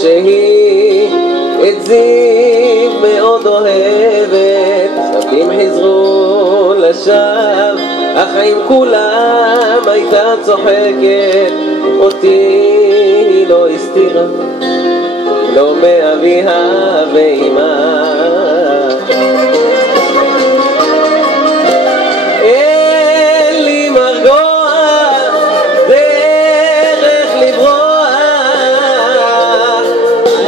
שהיא את זיו מאוד אוהבת, סבים חזרו לשווא, אך עם כולם הייתה צוחקת, אותי היא לא הסתירה, לא מאביה ואימה. אין לי מרגוע דרך לברוח,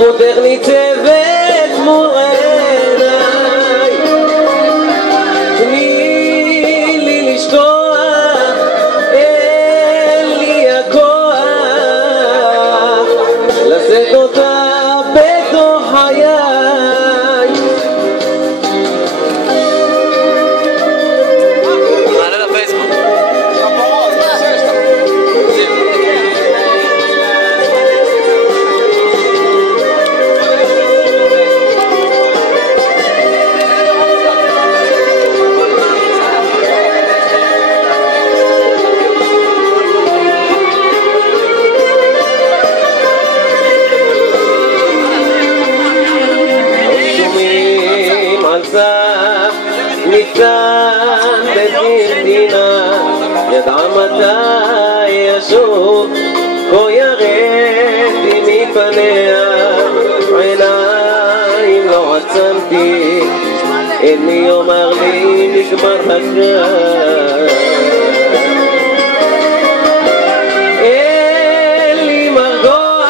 מותך ניצבת מול עיניי, תני לי לשכוח, אין לי הכוח לשאת אותה בתוך חיי. מעלה לפייסבוק. ניתן בדמדינה, ידעה מתי ישוב, כה ירד מפניה, עיניים לא עצמתי, אין מי יאמר לי נגמר הקרב. אין לי מרגוע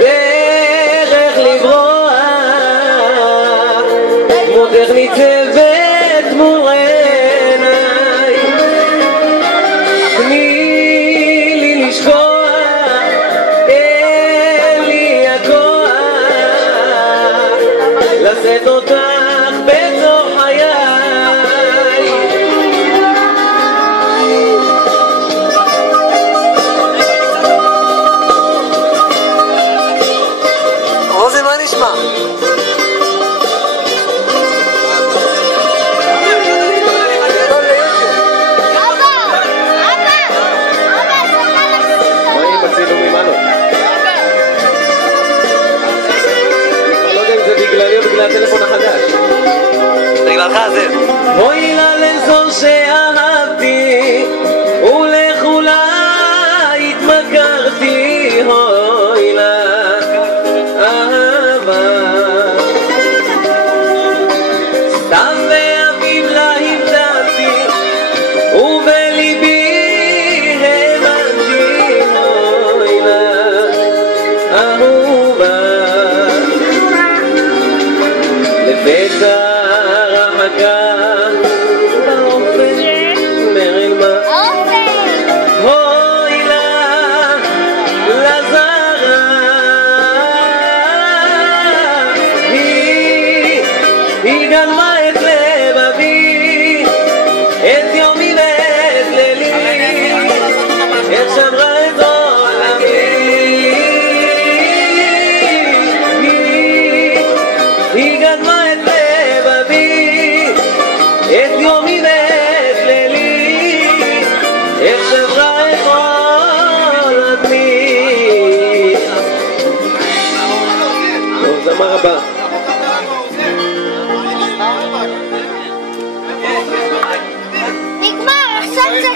דרך לברוח, מותך ניצבת מול עיניי, תני לי לשכוח, אין לי הכוח לשאת אותך בתוך חיי. עוזי, מה נשמע? בגלל הטלפון החדש. בגללך זה. אוי לה לזו שאהבתי ולכולה התמכרתי, אוי לה אהבה סתם ואביב לה הבטחתי ובליבי האמנתי, אוי לה אהובה לפתע רחקה באופן נעלמה, אוי לה לזרה, היא גנבה את לבבי, את יומי ואת לילי, את שמרה את עולמי, היא גנבה את לבבי, את יומי ואת לילי, איך שברה את עולמי. טוב, זמר הבא. נגמר, עכשיו זה